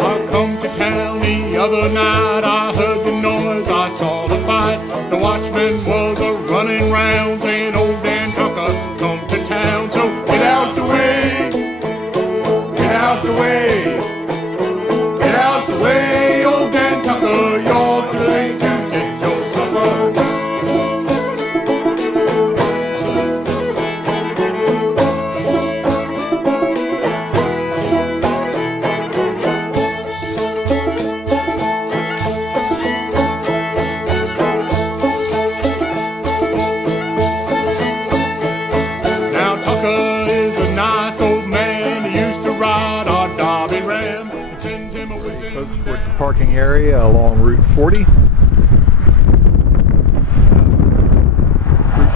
I come to town the other night, I heard the noise, I saw the fight. The watchman was a-running round saying old Dan Tucker come to town. So get out the way, get out the way, get out the way, old Dan Tucker, you're too late to get your supper. Folks, we're at the parking area along Route 40. Route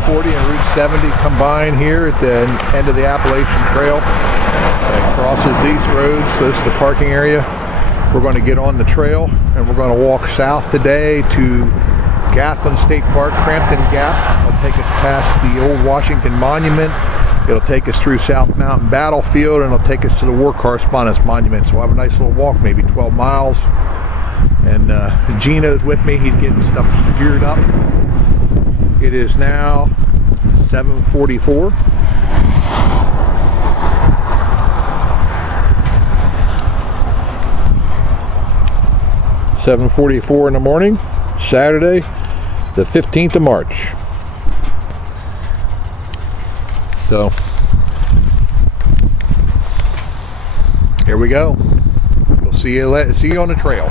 40 and Route 70 combine here at the end of the Appalachian Trail. It crosses these roads, so this is the parking area. We're going to get on the trail and we're going to walk south today to Gathland State Park, Crampton Gap. It'll take us past the old Washington Monument. It'll take us through South Mountain Battlefield, and it'll take us to the War Correspondence Monument. So we'll have a nice little walk, maybe 12 miles. And Gino's with me. He's getting stuff geared up. It is now 7:44. (7:44) in the morning, Saturday, the 15th of March. So here we go. We'll see you on the trail.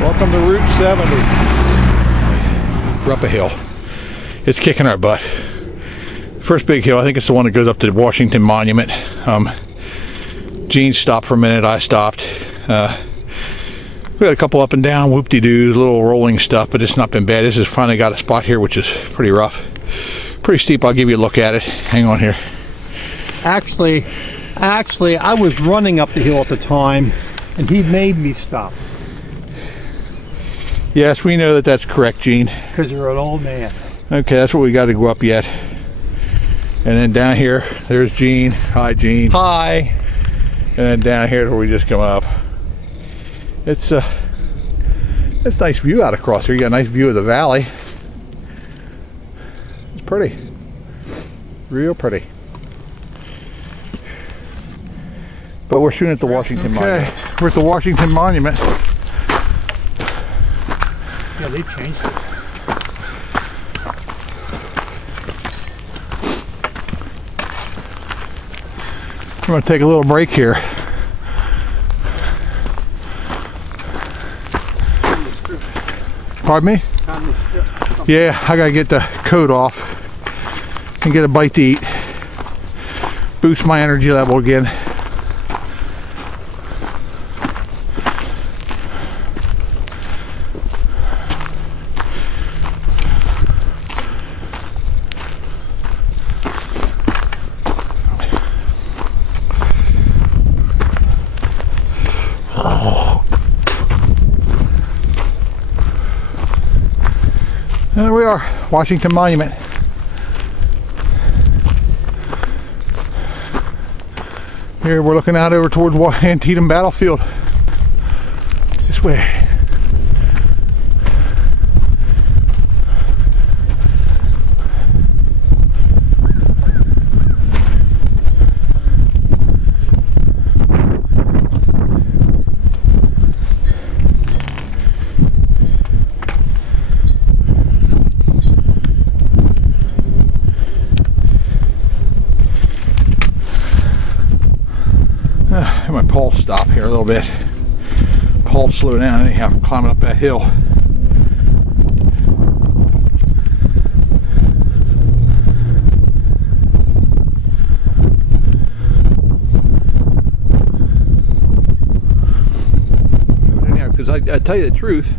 Welcome to Route 70. We're up a hill. It's kicking our butt. First big hill, I think it's the one that goes up to the Washington Monument. Gene stopped for a minute, I stopped. We had a couple up and down, whoop-de-doos, little rolling stuff, but it's not been bad. This has finally got a spot here which is pretty rough. Pretty steep, I'll give you a look at it. Hang on here. Actually, I was running up the hill at the time, and he made me stop. Yes, we know that that's correct, Gene. Because you're an old man. Okay, that's what we got to go up yet. And then down here, there's Gene. Hi, Gene. Hi. And then down here is where we just come up. It's a nice view out across here. You got a nice view of the valley. It's pretty. Real pretty. But we're shooting at the Washington Monument. We're at the Washington Monument. Yeah, they changed it. I'm going to take a little break here. Pardon me? Yeah, I got to get the coat off and get a bite to eat. Boost my energy level again. There we are, Washington Monument. Here we're looking out over towards Antietam Battlefield. This way. My pulse stop here a little bit. Pulse slow down anyhow from climbing up that hill. But anyhow, because I tell you the truth,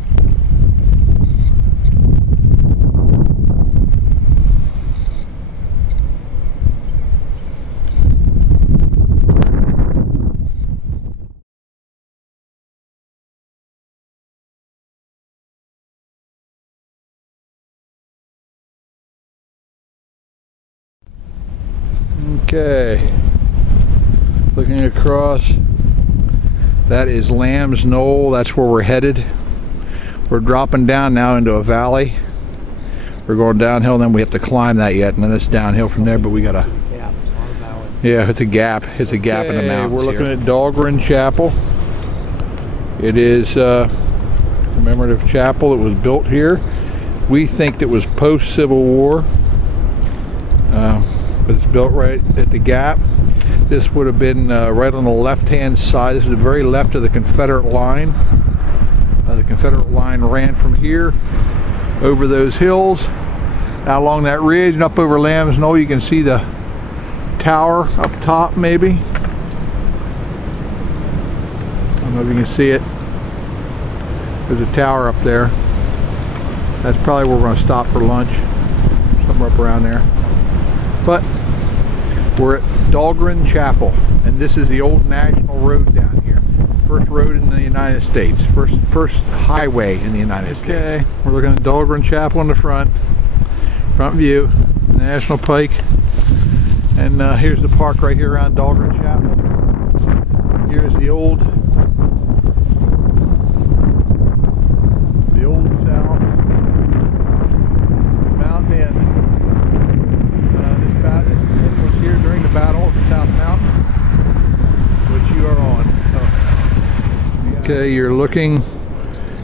Okay, looking across, that is Lamb's Knoll. That's where we're headed. We're dropping down now into a valley. We're going downhill, and then we have to climb that yet, and then it's downhill from there, but we gotta... Yeah, it's a gap. It's a gap in the mountains. We're looking at Dahlgren Chapel. It is a commemorative chapel that was built here. We think that was post-Civil War, but it's built right at the gap. This would have been right on the left-hand side. This is the very left of the Confederate line. The Confederate line ran from here over those hills, out along that ridge, and up over Lamb's Knoll. You can see the tower up top, maybe. I don't know if you can see it. There's a tower up there. That's probably where we're going to stop for lunch, somewhere up around there. But we're at Dahlgren Chapel, and this is the old national road down here. First road in the United States. First highway in the United States. Okay, we're looking at Dahlgren Chapel in the front view, National Pike. And here's the park right here around Dahlgren Chapel. Here's the old South Mountain Inn. This inn was here during the Battle of the South Mountain, which you are on. So, okay, you're looking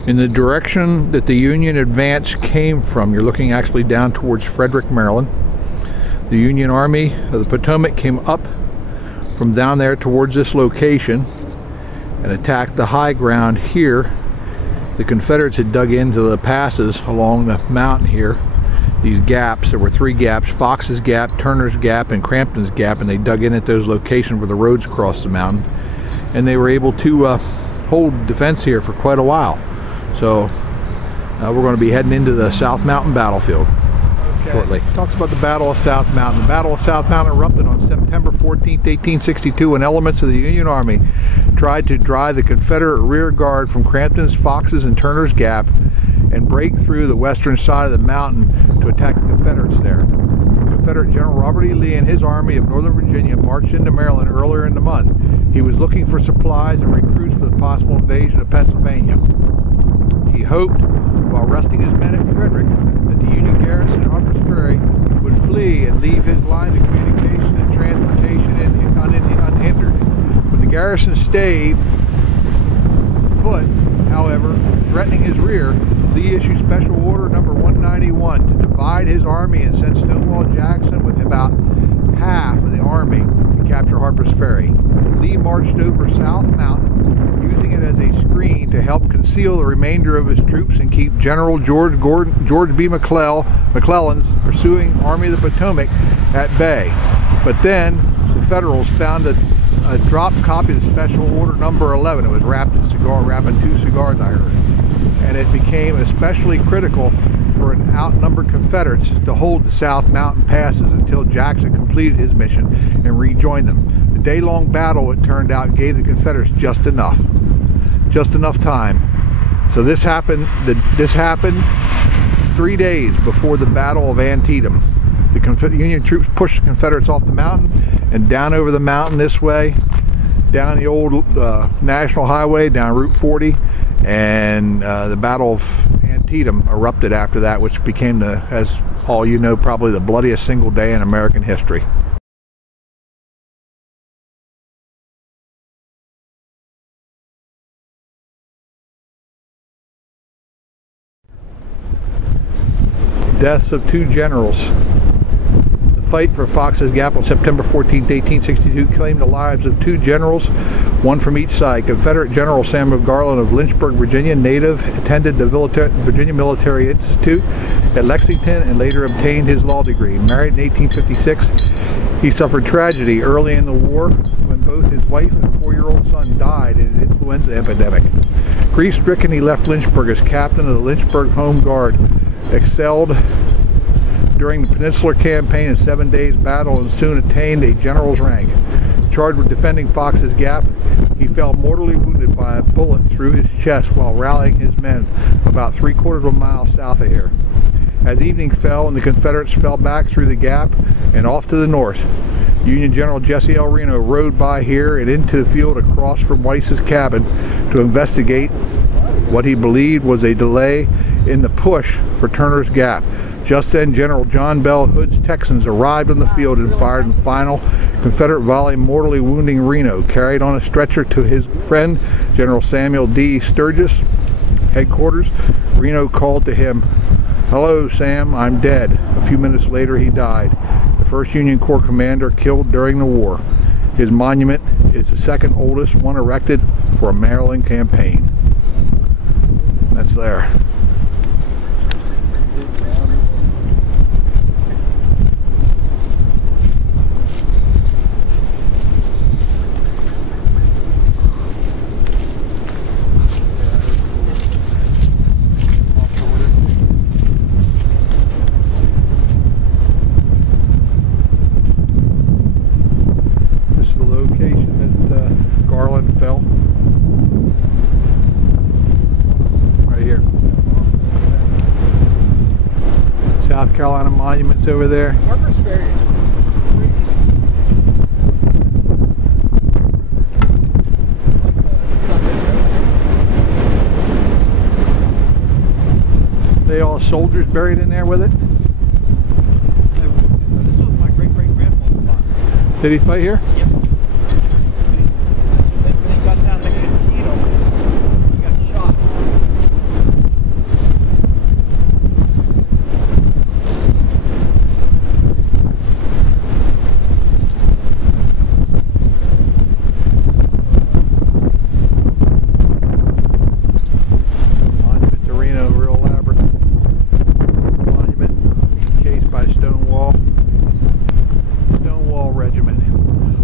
in the direction that the Union advance came from. You're looking actually down towards Frederick, Maryland. The Union Army of the Potomac came up from down there towards this location and attacked the high ground here. The Confederates had dug into the passes along the mountain here, these gaps. There were 3 gaps: Fox's Gap, Turner's Gap, and Crampton's Gap, and they dug in at those locations where the roads crossed the mountain, and they were able to hold defense here for quite a while. So we're going to be heading into the South Mountain battlefield shortly. Talks about the Battle of South Mountain. The Battle of South Mountain erupted on September 14, 1862, when elements of the Union Army tried to drive the Confederate rear guard from Crampton's, Fox's, and Turner's Gap and break through the western side of the mountain to attack the Confederates there. Confederate General Robert E. Lee and his army of Northern Virginia marched into Maryland earlier in the month. He was looking for supplies and recruits for the possible invasion of Pennsylvania. He hoped, while resting his men at Frederick, that the Union garrison at Harper's Ferry would flee and leave his line of communication and transportation unhindered. When the garrison stayed put, however, threatening his rear, Lee issued Special Order Number 191 to divide his army and send Stonewall Jackson with about half of the army to capture Harper's Ferry. Lee marched over South Mountain, using it as a screen to help conceal the remainder of his troops and keep General George B. McClellan's pursuing Army of the Potomac at bay. But then the Federals found a dropped copy of Special Order Number 11. It was wrapped in wrapping 2 cigars, I heard. And it became especially critical for an outnumbered Confederates to hold the South Mountain passes until Jackson completed his mission and rejoined them. The day-long battle, it turned out, gave the Confederates just enough time. So this happened 3 days before the Battle of Antietam. The Union troops pushed the Confederates off the mountain and down over the mountain this way, down the old National Highway, down Route 40, and the Battle of Antietam erupted after that, which became, as all you know, probably the bloodiest single day in American history. Deaths of 2 generals. The fight for Fox's Gap on September 14, 1862 claimed the lives of 2 generals, one from each side. Confederate General Samuel Garland of Lynchburg, Virginia, native, attended the Virginia Military Institute at Lexington and later obtained his law degree. Married in 1856, he suffered tragedy early in the war when both his wife and 4-year-old son died in an influenza epidemic. Grief-stricken, he left Lynchburg as captain of the Lynchburg Home Guard, excelled during the Peninsular Campaign in 7 days battle and soon attained a general's rank. Charged with defending Fox's Gap, he fell mortally wounded by a bullet through his chest while rallying his men about 3/4 of a mile south of here. As evening fell and the Confederates fell back through the gap and off to the north, Union General Jesse L. Reno rode by here and into the field across from Weiss's cabin to investigate what he believed was a delay in the push for Turner's Gap. Just then, General John Bell Hood's Texans arrived on the field and fired a final Confederate volley, mortally wounding Reno. Carried on a stretcher to his friend, General Samuel D. Sturgis, headquarters, Reno called to him, "Hello, Sam, I'm dead." A few minutes later, he died. The 1st Union Corps commander killed during the war. His monument is the 2nd oldest one erected for a Maryland campaign. That's there. Garland fell. Right here. South Carolina monuments over there. Harper's Ferry. They all soldiers buried in there with it? This was my great-great-grandfather's spot. Did he fight here? Yep. They got down there in Tito. He got shot. Monument to Reno, real elaborate. Monument encased by Stonewall Regiment.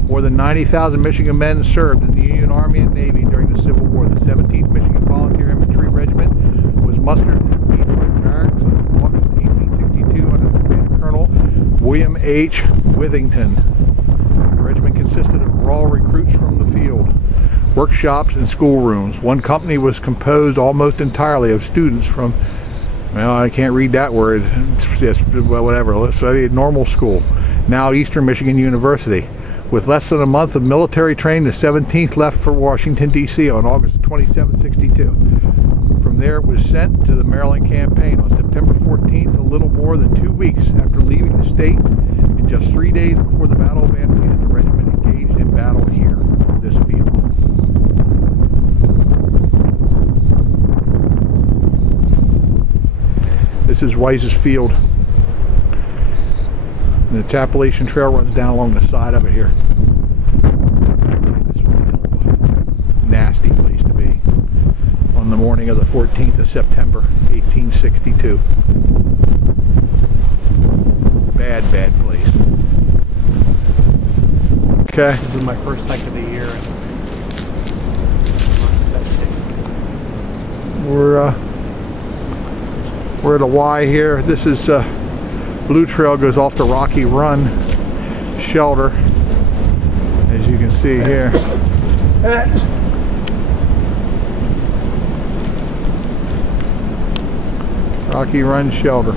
More than 90,000 Michigan men served in the Union Army and Navy during the Civil War. The 17th Michigan Volunteer Infantry Regiment was mustered in Detroit Barracks in August 1862 under Lieutenant Colonel William H. Withington. The regiment consisted of raw recruits from the field, workshops, and schoolrooms. One company was composed almost entirely of students from, well, I can't read that word, just whatever, let's say normal school, now Eastern Michigan University. With less than a month of military training, the 17th left for Washington, D.C. on August 27, 62. From there, it was sent to the Maryland campaign on September 14th, a little more than 2 weeks after leaving the state. And just 3 days before the Battle of Antietam, the regiment engaged in battle here, this field. This is Weiss's field. And the Appalachian Trail runs down along the side of it here. This was a hell of a nasty place to be on the morning of the 14th of September, 1862. Bad, bad place. Okay. This is my first hike of the year. We're at a Y here. This is Blue Trail goes off the Rocky Run shelter, as you can see here. Rocky Run shelter.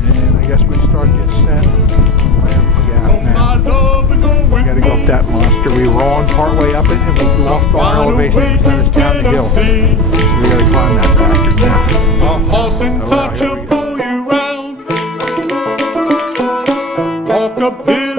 And I guess we start getting set. We gotta go up that monster. We were on partway up it and we lost all our elevation and sent us down the hill. We gotta climb that bastard now. A horse and cart will pull you round. Walk uphill